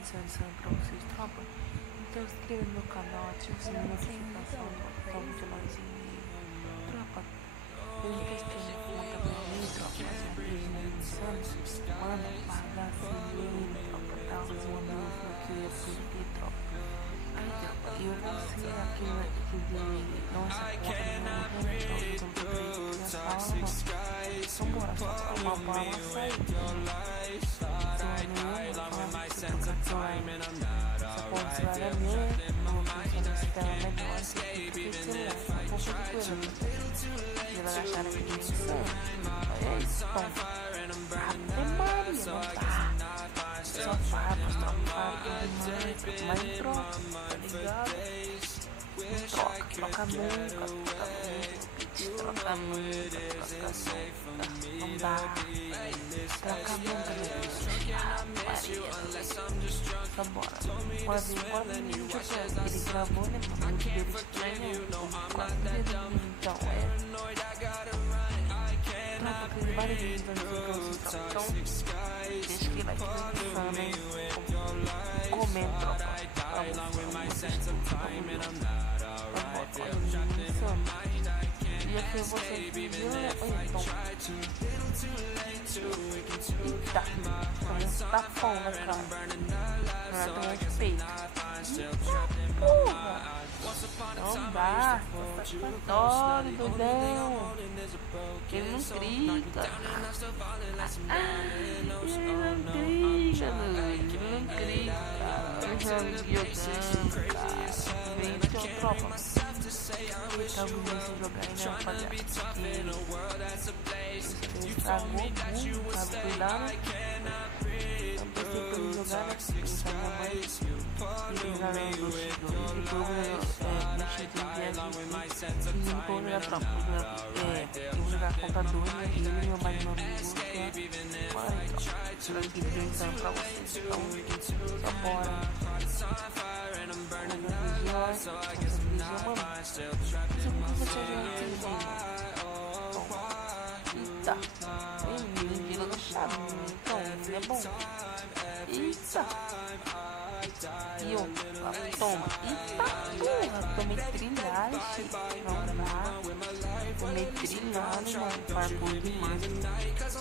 insano pra vocês, tropa. Então se inscreva no meu canal, ative o sininho de notificação pra não ter mais vídeo. Tropa, eu já testei minha conta pra mim, tropa, mas eu vi uma insano. Mano, bagacinho, tropa, tava zoando que eu ia perder, tropa. Aí, tropa, eu vou ser aquele não essa conta do meu nome, tropa, então eu falo, então bora, tropa, uma bola sair. Troca nunca, troca nunca, não dá, troca nunca, só bora, ele gravou, né, mano, o vídeo estranho, então, troca aquele vários vídeos então, deixa que like, comenta, e aqui você viu, então, eita, tá bom, né, cara, não é respeito, porra, não dá, adoro, doidão, ele não grita, ele não grita, tropa. Então, você jogar aí, né, rapaziada? Você estragou muito, sabe cuidar, né? Então, pensei pra ele jogar, né? Pensar minha mãe. E pensar no jogo, e limpou minha tropa. Eu vou jogar contra dois, né? Ele e meu pai e meu amigo. Espero que dê então pra vocês. Então, só bora. Eita, vila do chave, então, ele é bom. Eita, e eu, toma, eita, porra, tomei trilhado, não dá, tomei trilhado, mano, farpou demais. Mas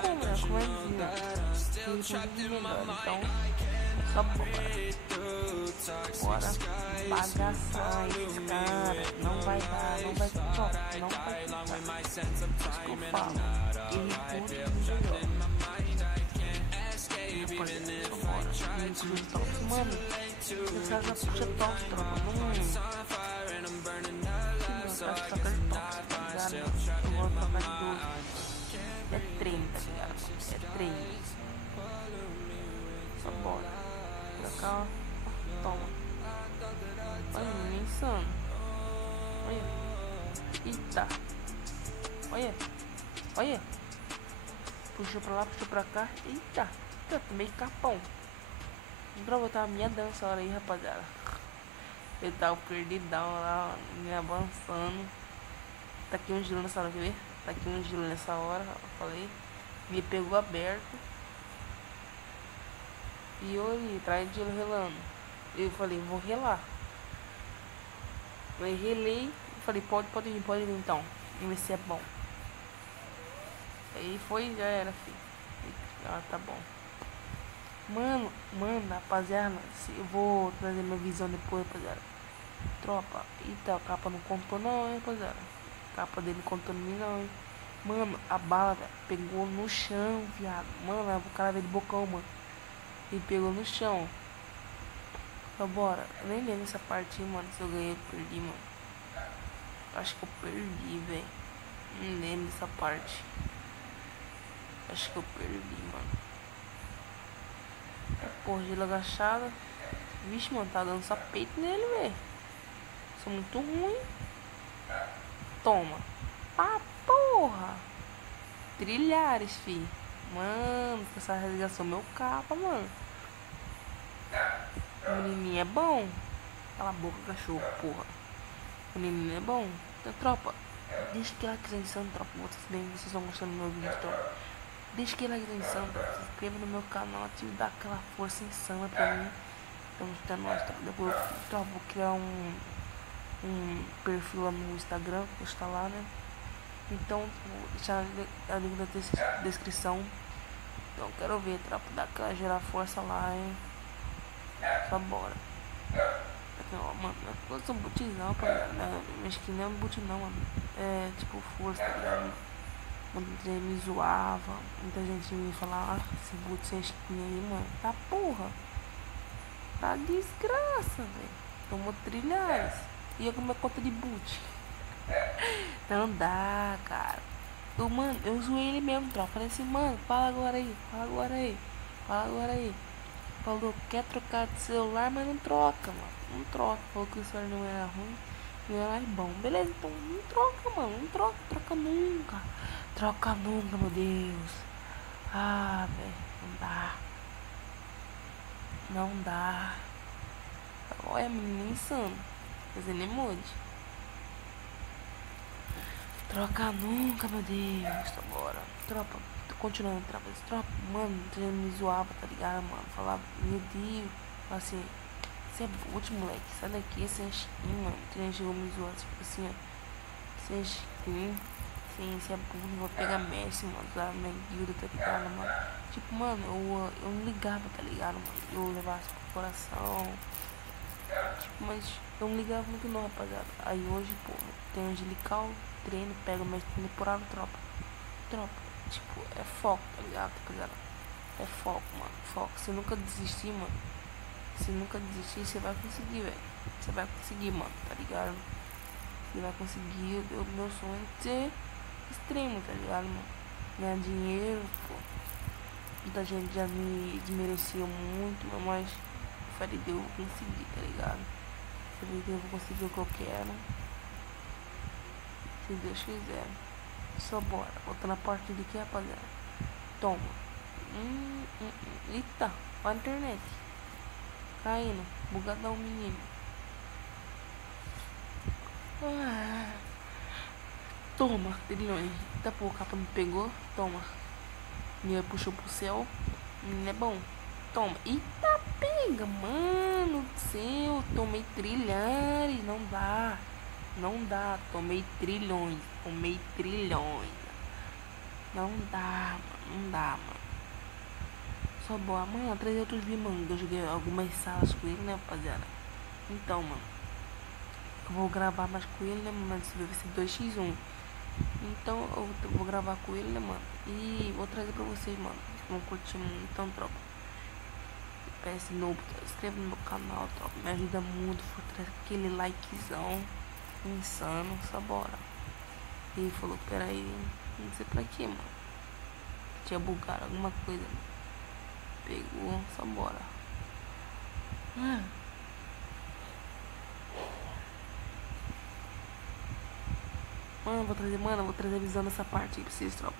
como é melhor, então, só bora bagaçar esse cara, não vai dar, não vai dar, não vai dar, eu falo, ele pode mano, esse cara já puxa top, tropa, eu vou tocar de 12, é 30, cara, é 30, só bora, pra cá, ó, toma. Olha, menino insano. Olha. Eita. Olha. Olha. Puxou pra lá, puxou pra cá. Eita. Eu tomei capão. Pra botar a minha dança hora aí, rapaziada. Eu tava perdidão lá, me avançando. Tá aqui um gelo nessa hora, quer ver? Tá aqui um gelo nessa hora, eu falei. Me pegou aberto. E eu ali, atrás de gelo relando. Eu falei, vou relar. Eu relei, falei, pode ir então. Vamos ver se é bom. Aí foi, já era, filho. Ah, tá bom. Mano, rapaziada, eu vou trazer minha visão depois, rapaziada. Tropa, eita, a capa não contou não, hein, rapaziada. A capa dele não contou nem não, hein. Mano, a bala, velho, pegou no chão, viado. Mano, o cara veio de bocão, mano. Ele pegou no chão. Então bora, eu nem lembro essa parte, mano, se eu ganhei ou perdi, mano. Acho que eu perdi, velho. Não lembro dessa parte. Acho que eu perdi, mano. Porra, gelo agachada. Vixe, mano, tá dando só peito nele, velho. Sou muito ruim. Toma. Ah, porra. Trilhares, fi. Mano, essa resgatou meu capa, mano. O menininho é bom. Cala a boca, cachorro, porra. O menininho é bom. Então, tropa, deixa que like, insano, tropa. Vocês estão gostando do meu vídeo, tropa. deixa aquele like insano, se inscreva no meu canal, ative dá aquela força insana pra mim. Então tá nós, depois eu vou criar um perfil lá no Instagram, vou estar lá, né? Então vou deixar a link da descrição. Então quero ver, tropa, dá aquela gerar força lá, hein? Só bora. Aqui, ó, mano, eu sou botizão, rapaziada, né? Acho que não é boot não, mano. É tipo força, tá ligado? Muita gente me zoava, muita gente me falava, esse boot sem skin aí, mano, tá porra. Tá desgraça, velho. Tomou trilhares. E eu com minha conta de boot. Não dá, cara. Mano, eu zoei ele mesmo, tropa. Falei assim, mano, fala agora aí, fala agora aí, fala agora aí. Falou, quer trocar de celular, mas não troca, mano. Não troca. Falou que o celular não era ruim, não era mais bom. Beleza, então não troca, mano. Não troca, troca nunca. Troca nunca, meu Deus. Ah, velho, não dá. Não dá. Olha, menino insano. Fazendo emoji. Troca nunca, meu Deus. Tá bora. Tropa, tô continuando, tropa. Tropa, mano, me zoava, tá ligado, mano? Falava, meu Deus. Falava assim, você é boot, moleque. Sai daqui, sem skin, mano. Tem gente chegou me zoando, tipo assim, ó. Sem skin. Sim, você é burro, vou pegar Messi, mano. Da minha guilda, tá ligado, mano? Tipo, mano, eu não ligava, tá ligado, mano? Eu levava isso pro coração. Tipo, mas eu não ligava muito não, rapaziada. Aí hoje, pô, tem angelical, treino, pego minha temporada, tropa. Tropa, tipo, é foco, tá ligado, rapaziada? É foco, mano, foco. Se nunca desistir, mano. Se nunca desistir, você vai conseguir, velho. Você vai conseguir, mano, tá ligado? Você vai conseguir. O meu sonho é ser extremo, tá ligado, mano? Ganhar dinheiro, pô. Muita gente já me desmereceu muito, mas fé de Deus eu vou conseguir, tá ligado? Fé de Deus eu vou conseguir o que eu quero. Se Deus quiser. Só bora. Voltando a partida aqui, rapaziada. Toma. Eita, olha a internet. Caindo. Bugadão, menino. Toma, trilhões. Eita, pô, a capa me pegou. Toma. Me puxou pro céu. Menino é bom. Toma. Eita, pega, mano do céu. Tomei trilhares. Não dá. Não dá. Tomei trilhões. Tomei trilhões. Não dá, mano. Não dá, mano. Só boa. Mano, atrás de outros vi, mano. Eu joguei algumas salas com ele, né, rapaziada? Então, mano. Eu vou gravar mais com ele, né, mano? Esse vai ser 2x1. Então, eu vou gravar com ele, né, mano? E vou trazer pra vocês, mano. Vão curtir muito, então, tropa. PS novo, inscreva no meu canal, tropa. Me ajuda muito, fortalece aquele likezão insano, só bora. E ele falou, peraí, não sei pra quê, mano. Tinha bugado alguma coisa. Pegou, só bora. Mano, vou trazer visão nessa parte aí pra vocês, tropa.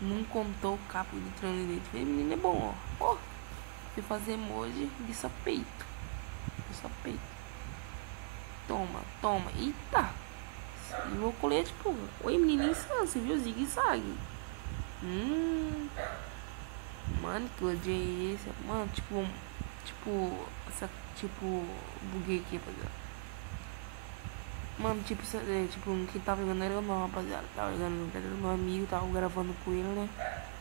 Não contou o capo do treino dele. Falei, menino é bom, ó. Ó, fui fazer emoji de só peito. De só peito. Toma, toma. Eita! E o colete, pô. Oi, menino insano, você viu? Zigue-zague. Mano, que ódio é esse? Mano, buguei aqui, rapaziada. Mano, quem tava jogando era eu não, rapaziada. Tava jogando, era meu amigo, tava gravando com ele, né?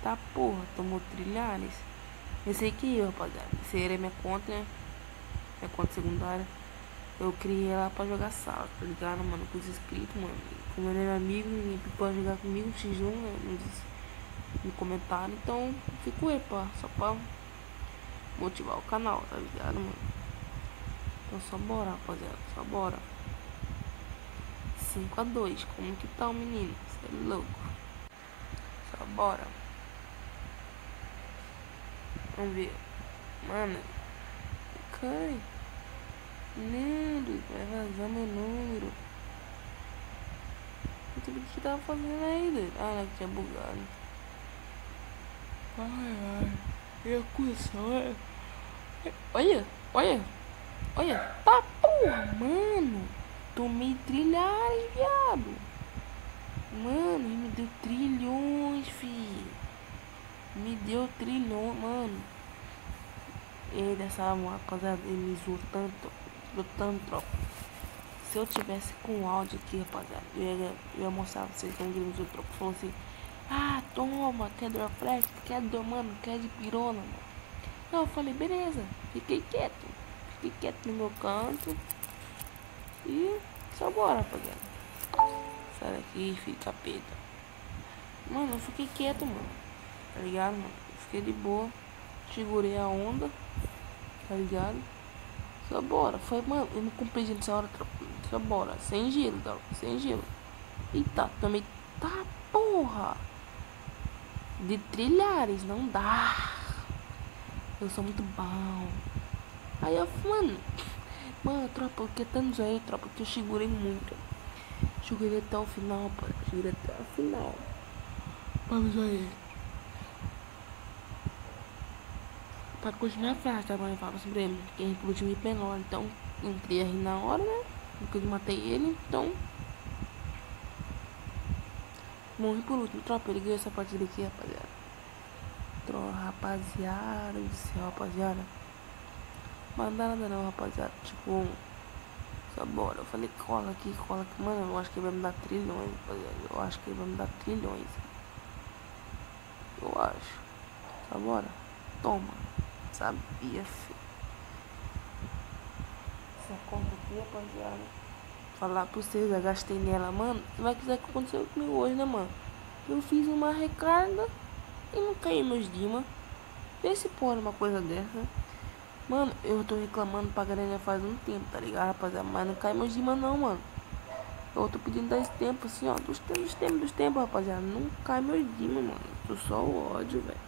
Tá, porra, tomou trilhares. Esse aqui, rapaziada. Esse aí era minha conta, né? Minha conta secundária. Eu criei ela pra jogar sala, tá ligado, mano? Com os inscritos, mano. Como ele era amigo, ninguém pode jogar comigo, X1, né? No comentário, então fico aí, pá, só pra motivar o canal, tá ligado, mano? Então só bora, rapaziada, só bora. 5-2, como que tá o menino? Você é louco. Só bora. Vamos ver. Mano, cai. Número, vai vazar meu número. Não sei o que tava fazendo aí, doido. Ah, não, que tinha bugado. Ai, e a coisa, olha, tá porra, mano, tomei trilhares, viado, mano, ele me deu trilhões, filho, Me deu trilhão, mano. Ele, essa rapaziada, ele me zoou tanto, tropa. Se eu tivesse com o áudio aqui, rapaziada, eu ia mostrar pra vocês como ele me zoou, tropa. Falou assim, ah, toma, quer Dorflex? Quer mano, quer de pirona, mano. Não, eu falei, beleza, fiquei quieto no meu canto. E só bora, rapaziada. Sai daqui, filho de capeta. Mano, eu fiquei quieto, mano. Tá ligado, mano? Eu fiquei de boa. Segurei a onda. Tá ligado? Só bora. Foi, mano, eu não comprei gente essa hora. Só bora. Sem gelo, tá? Sem gelo. Eita, tomei. Tá, porra. De trilhares, não dá. Eu sou muito bom. Aí eu, mano, tropa, eu que tanto aí, tropa, que eu segurei muito. Segurei até o final, pai. Segurei até o final. Vamos aí. Pra continuar a frase, tá? Eu falo sobre ele. Porque ele explodiu me menor. Então, eu não queria rir na hora, né? Porque eu matei ele, então. Morri por último, tropa. Ele ganhou essa partida aqui, rapaziada. Rapaziada do céu, rapaziada. Mas não dá nada não, rapaziada. Tipo, só bora. Eu falei, cola aqui. Mano, eu acho que ele vai me dar trilhões, rapaziada. Eu acho que ele vai me dar trilhões. Eu acho. Só bora. Toma. Sabia, filho. Essa conta aqui, rapaziada. Falar pra vocês, eu gastei nela, mano. Você vai quiser que aconteceu comigo hoje, né, mano? Eu fiz uma recarga e não caiu meus dimas. Vê se pode uma coisa dessa. Mano, eu tô reclamando pra galera faz um tempo, tá ligado, rapaziada? Mas não cai meus dimas não, mano. Eu tô pedindo 10 tempos, assim, ó. Dos tempos, rapaziada. Não cai meus dimas, mano. Tô só o ódio, velho.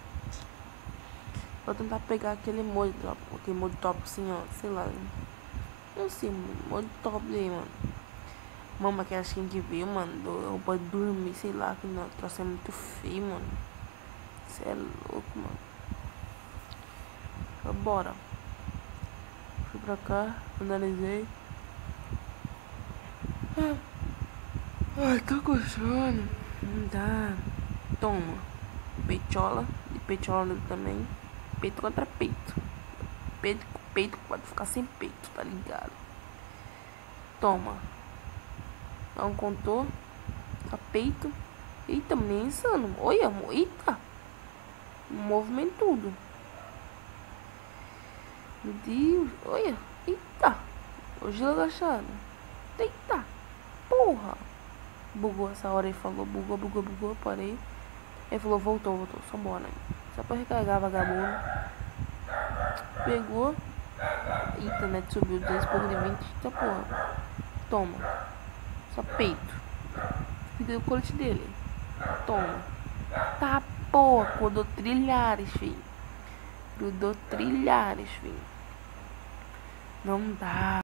Vou tentar pegar aquele molde top. Aquele molde top, assim, ó. Sei lá. Não sei, molde top aí, mano. Mama, que acho que a gente viu, mano. Eu posso dormir, sei lá. Que não, o troço é muito feio, mano. Você é louco, mano. Então, bora. Fui pra cá, analisei. Ai, tô coçando. Não dá. Toma. Peitola. De peitola também. Peito contra peito. Peito com peito pode ficar sem peito, tá ligado? Toma. Não contou. Tá peito. Eita, menino insano. Olha, eita. Movimentudo. Meu Deus. Olha. Eita. O gelo agachado. Eita. Porra. Bugou essa hora, ele falou. Bugou. Parei. Ele falou, voltou. Só bora. Só pra recarregar, vagabundo. Pegou. Internet subiu 10 por 20. Eita porra. Toma. Só peito. Fiquei o colete dele. Toma. Tá porra. Grudou trilhares, filho. Não dá.